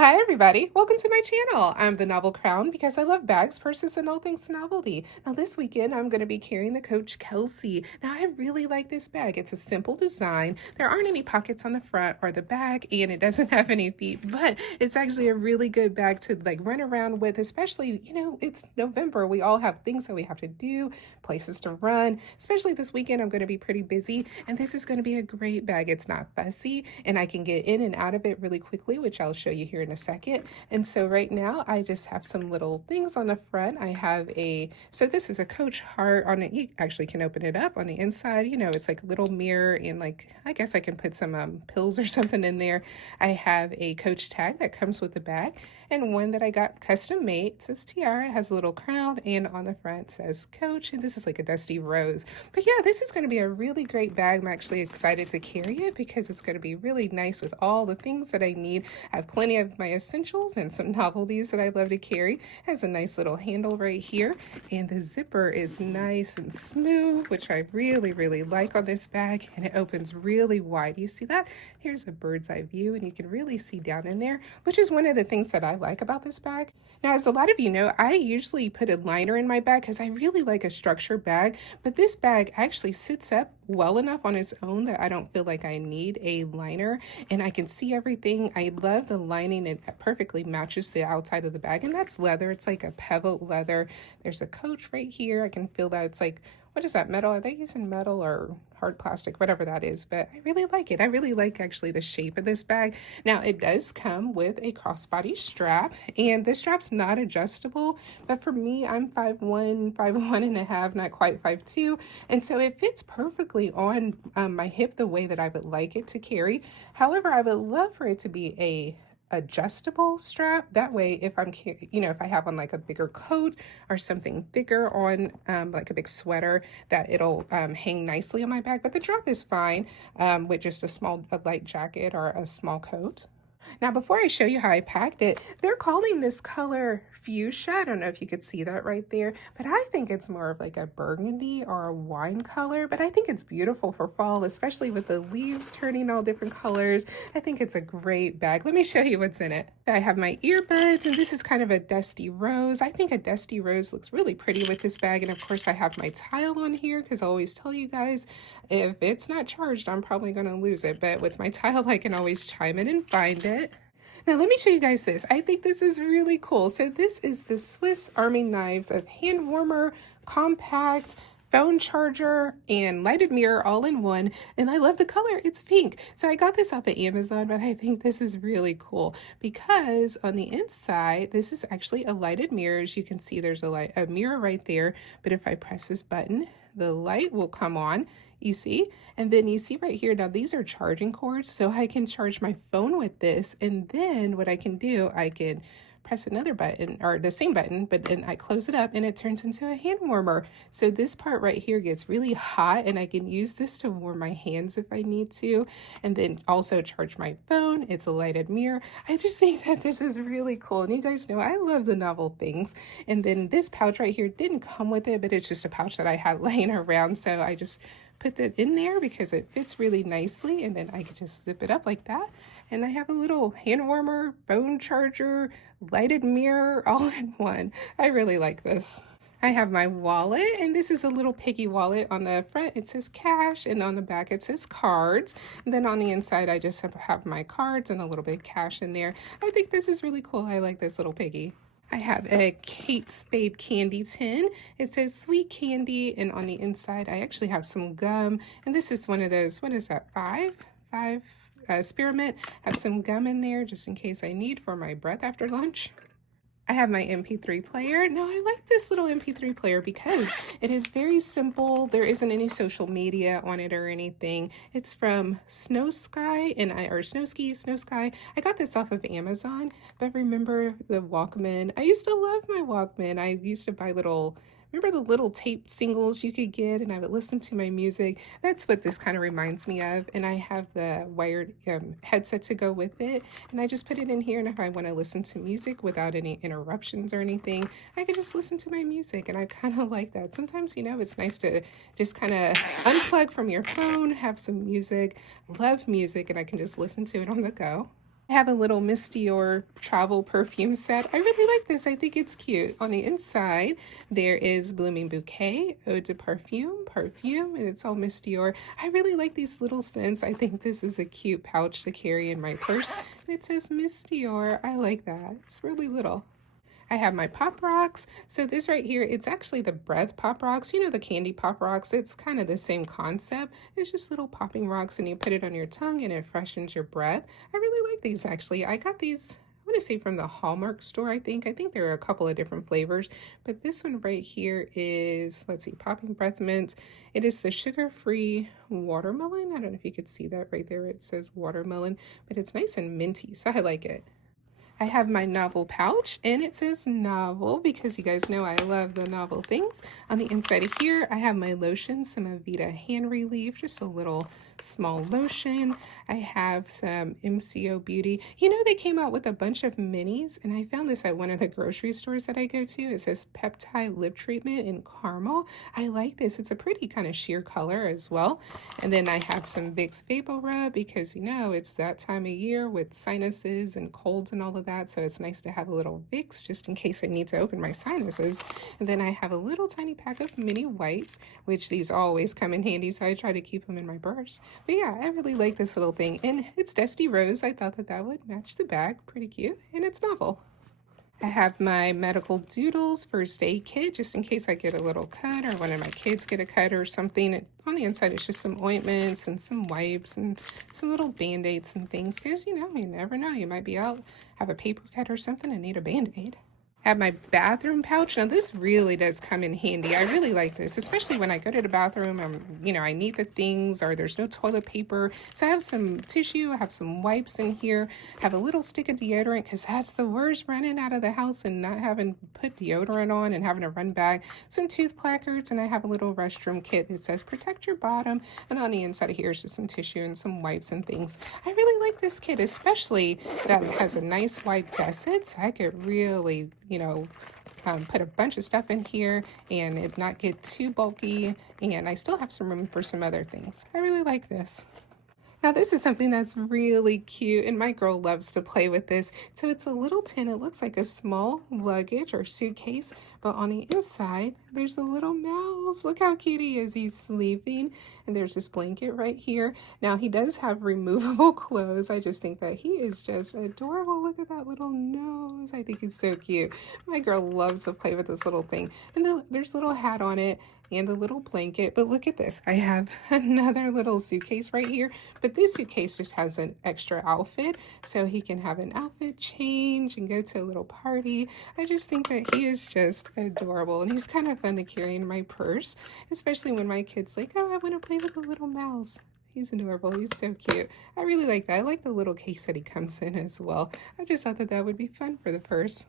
Hi everybody, welcome to my channel. I'm the Novel Crown because I love bags, purses, and all things novelty. Now this weekend I'm going to be carrying the Coach Kelsey. Now I really like this bag. It's a simple design. There aren't any pockets on the front or the back, and it doesn't have any feet, but it's actually a really good bag to like run around with, especially, it's November. We all have things that we have to do, places to run, especially this weekend I'm going to be pretty busy, and this is going to be a great bag. It's not fussy, and I can get in and out of it really quickly, which I'll show you here in a second. And so right now I just have some little things on the front. I have so this is a Coach heart on it. You actually can open it up on the inside. It's like a little mirror, and like, I guess I can put some pills or something in there. I have a Coach tag that comes with the bag, and one that I got custom made. It says Tiara, it has a little crown, and on the front says Coach, and this is like a dusty rose. But yeah, this is going to be a really great bag. I'm actually excited to carry it because it's going to be really nice with all the things that I need. I have plenty of my essentials and some novelties that I love to carry. It has a nice little handle right here, and the zipper is nice and smooth, which I really like on this bag, and it opens really wide. You see that? Here's a bird's eye view, and you can really see down in there, which is one of the things that I like about this bag. Now, as a lot of you know, I usually put a liner in my bag because I really like a structured bag, but this bag actually sits up well enough on its own that I don't feel like I need a liner, and I can see everything. I love the lining. It perfectly matches the outside of the bag, and that's leather. It's like a pebbled leather. There's a Coach right here. I can feel that. It's like, what is that, metal? Are they using metal or hard plastic, whatever that is? But I really like it. I really like actually the shape of this bag. Now it does come with a crossbody strap, and this strap's not adjustable, but for me, I'm 5'1", 5'1 and a half, not quite 5'2", and so it fits perfectly on my hip the way that I would like it to carry. However, I would love for it to be a adjustable strap. That way, if if I have on like a bigger coat or something thicker on like a big sweater, that it'll hang nicely on my back. But the drop is fine with just a light jacket or a small coat. Now, before I show you how I packed it, they're calling this color fuchsia. I don't know if you could see that right there, but I think it's more of like a burgundy or a wine color, but I think it's beautiful for fall, especially with the leaves turning all different colors. I think it's a great bag. Let me show you what's in it. I have my earbuds, and this is kind of a dusty rose. I think a dusty rose looks really pretty with this bag, and of course I have my tile on here because I always tell you guys, if it's not charged, I'm probably going to lose it, but with my tile, I can always chime in and find it. Now let me show you guys this. I think this is really cool. So this is the Swiss Army knives of hand warmer, compact, phone charger, and lighted mirror all in one. And I love the color. It's pink. So I got this off of Amazon, but I think this is really cool because on the inside, this is actually a lighted mirror. As you can see, there's a mirror right there. But if I press this button, the light will come on, you see, and then you see right here, now these are charging cords, so I can charge my phone with this, and then what I can do, I can press another button, or the same button, but then I close it up and it turns into a hand warmer. So this part right here gets really hot, and I can use this to warm my hands if I need to, and then also charge my phone. It's a lighted mirror. I just think that this is really cool, and you guys know I love the novel things. And then this pouch right here didn't come with it, but it's just a pouch that I had laying around, so I just put that in there because it fits really nicely, and then I can just zip it up like that, and I have a little hand warmer, phone charger, lighted mirror all in one. I really like this. I have my wallet, and this is a little piggy wallet. On the front it says cash, and on the back it says cards, and then on the inside I just have my cards and a little bit of cash in there. I think this is really cool. I like this little piggy. I have a Kate Spade candy tin. It says sweet candy, and on the inside I actually have some gum, and this is one of those, what is that, five spearmint. I have some gum in there just in case I need for my breath after lunch. I have my MP3 player. Now I like this little MP3 player because it is very simple. There isn't any social media on it or anything. It's from Snow Sky, or Snow Sky. I got this off of Amazon, but remember the Walkman? I used to love my Walkman. I used to buy remember the little tape singles you could get, and I would listen to my music. That's what this kind of reminds me of. And I have the wired headset to go with it, and I just put it in here, and if I want to listen to music without any interruptions or anything, I can just listen to my music, and I kind of like that. Sometimes, it's nice to just kind of unplug from your phone, have some music, love music, and I can just listen to it on the go. I have a little Misty or travel perfume set. I really like this. I think it's cute. On the inside, there is Blooming Bouquet, Eau de Parfum, perfume, and it's all Misty or. I really like these little scents. I think this is a cute pouch to carry in my purse. And it says Misty or. I like that. It's really little. I have my Pop Rocks. So this right here, it's actually the Breath Pop Rocks. You know, the candy Pop Rocks. It's kind of the same concept. It's just little popping rocks and you put it on your tongue and it freshens your breath. I really like these actually. I got these, I want to say from the Hallmark store, I think. I think there are a couple of different flavors, but this one right here is, let's see, Popping Breath Mint. It is the sugar-free watermelon. I don't know if you could see that right there. It says watermelon, but it's nice and minty, so I like it. I have my novel pouch and it says novel because you guys know I love the novel things. On the inside of here, I have my lotion, some Avita hand relief, just a little small lotion. I have some MCO Beauty. You know, they came out with a bunch of minis and I found this at one of the grocery stores that I go to. It says Peptide Lip Treatment in Caramel. I like this. It's a pretty kind of sheer color as well. And then I have some Vicks Vapor Rub because, you know, it's that time of year with sinuses and colds and all of that. So it's nice to have a little Vicks just in case I need to open my sinuses. And then I have a little tiny pack of mini wipes, which these always come in handy. So I try to keep them in my purse. But yeah, I really like this little thing. And it's Dusty Rose. I thought that that would match the bag. Pretty cute. And it's novel. I have my medical doodles first aid kit just in case I get a little cut or one of my kids get a cut or something. On the inside it's just some ointments and some wipes and some little band-aids and things because, you know, you never know. You might be out, have a paper cut or something and need a band-aid. I have my bathroom pouch. Now this really does come in handy. I really like this, especially when I go to the bathroom. You know, I need the things or there's no toilet paper. So I have some tissue, I have some wipes in here, I have a little stick of deodorant because that's the worst, running out of the house and not having put deodorant on and having to run back. Some tooth placards, and I have a little restroom kit that says protect your bottom. And on the inside of here is just some tissue and some wipes and things. I really like this kit, especially that it has a nice wide gusset. So I could really, you know, put a bunch of stuff in here and it not get too bulky, and I still have some room for some other things. I really like this. Now this is something that's really cute and my girl loves to play with this. So it's a little tin. It looks like a small luggage or suitcase, but on the inside there's a little mouse. Look how cute he is. He's sleeping and there's this blanket right here. Now he does have removable clothes. I just think that he is just adorable. Look at that little nose. I think he's so cute. My girl loves to play with this little thing. And there's a little hat on it and a little blanket. But look at this. I have another little suitcase right here, but this suitcase just has an extra outfit so he can have an outfit change and go to a little party. I just think that he is just adorable and he's kind of fun to carry in my purse, especially when my kid's like, oh, I want to play with a little mouse. He's adorable. He's so cute. I really like that. I like the little case that he comes in as well. I just thought that that would be fun for the purse.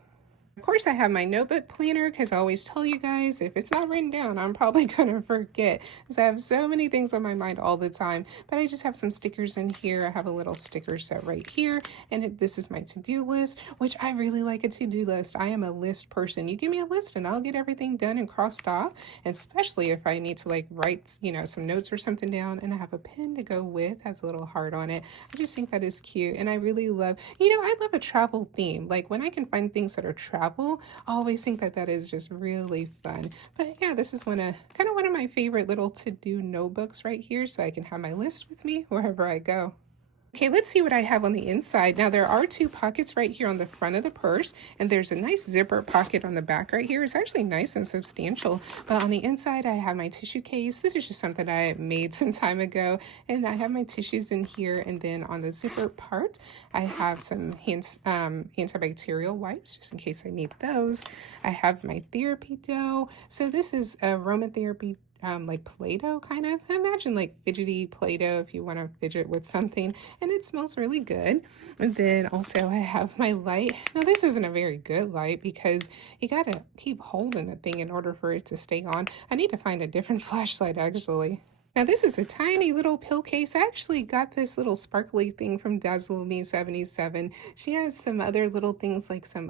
Of course, I have my notebook planner because I always tell you guys if it's not written down, I'm probably going to forget because I have so many things on my mind all the time. But I just have some stickers in here. I have a little sticker set right here. And this is my to-do list, which I really like a to-do list. I am a list person. You give me a list and I'll get everything done and crossed off, especially if I need to like write, you know, some notes or something down. And I have a pen to go with, has a little heart on it. I just think that is cute. And I really love, you know, I love a travel theme. Like when I can find things that are travel, I always think that that is just really fun. But yeah, this is kind of one of my favorite little to-do notebooks right here, so I can have my list with me wherever I go. Okay, let's see what I have on the inside. Now there are two pockets right here on the front of the purse, and there's a nice zipper pocket on the back right here. It's actually nice and substantial, but on the inside I have my tissue case. This is just something I made some time ago, and I have my tissues in here, and then on the zipper part I have some antibacterial wipes just in case I need those. I have my therapy dough. So this is aromatherapy like Play-Doh kind of. Imagine like fidgety Play-Doh if you want to fidget with something, and it smells really good. And then also I have my light. Now this isn't a very good light because you gotta keep holding the thing in order for it to stay on. I need to find a different flashlight actually. Now this is a tiny little pill case. I actually got this little sparkly thing from Dazzle Me 77. She has some other little things like some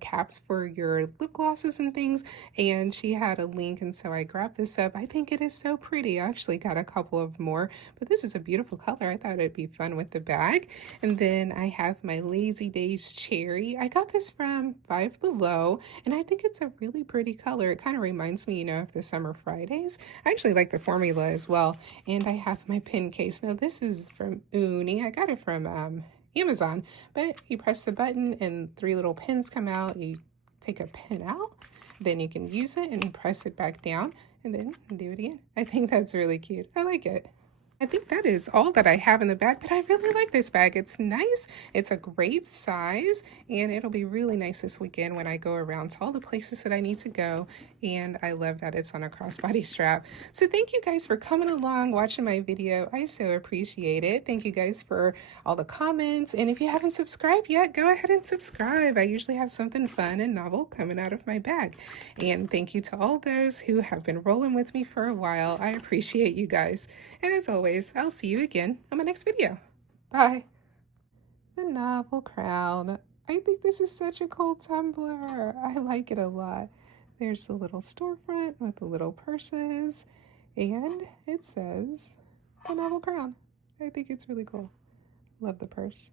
caps for your lip glosses and things, and she had a link, and so I grabbed this up. I think it is so pretty. I actually got a couple of more, but this is a beautiful color. I thought it'd be fun with the bag. And then I have my Lazy Days Cherry. I got this from Five Below, and I think it's a really pretty color. It kind of reminds me, of the Summer Fridays. I actually like the formula as well. And I have my pen case. Now this is from Uni. I got it from Amazon, but you press the button and three little pins come out. You take a pin out, then you can use it and press it back down and then do it again. I think that's really cute. I like it. I think that is all that I have in the bag, but I really like this bag. It's nice, it's a great size, and it'll be really nice this weekend when I go around to all the places that I need to go, and I love that it's on a crossbody strap. So thank you guys for coming along, watching my video. I so appreciate it. Thank you guys for all the comments, and if you haven't subscribed yet, go ahead and subscribe. I usually have something fun and novel coming out of my bag. And thank you to all those who have been rolling with me for a while. I appreciate you guys. And as always, I'll see you again on my next video. Bye. The Novel Crown. I think this is such a cool tumbler. I like it a lot. There's the little storefront with the little purses, and it says the Novel Crown. I think it's really cool. Love the purse.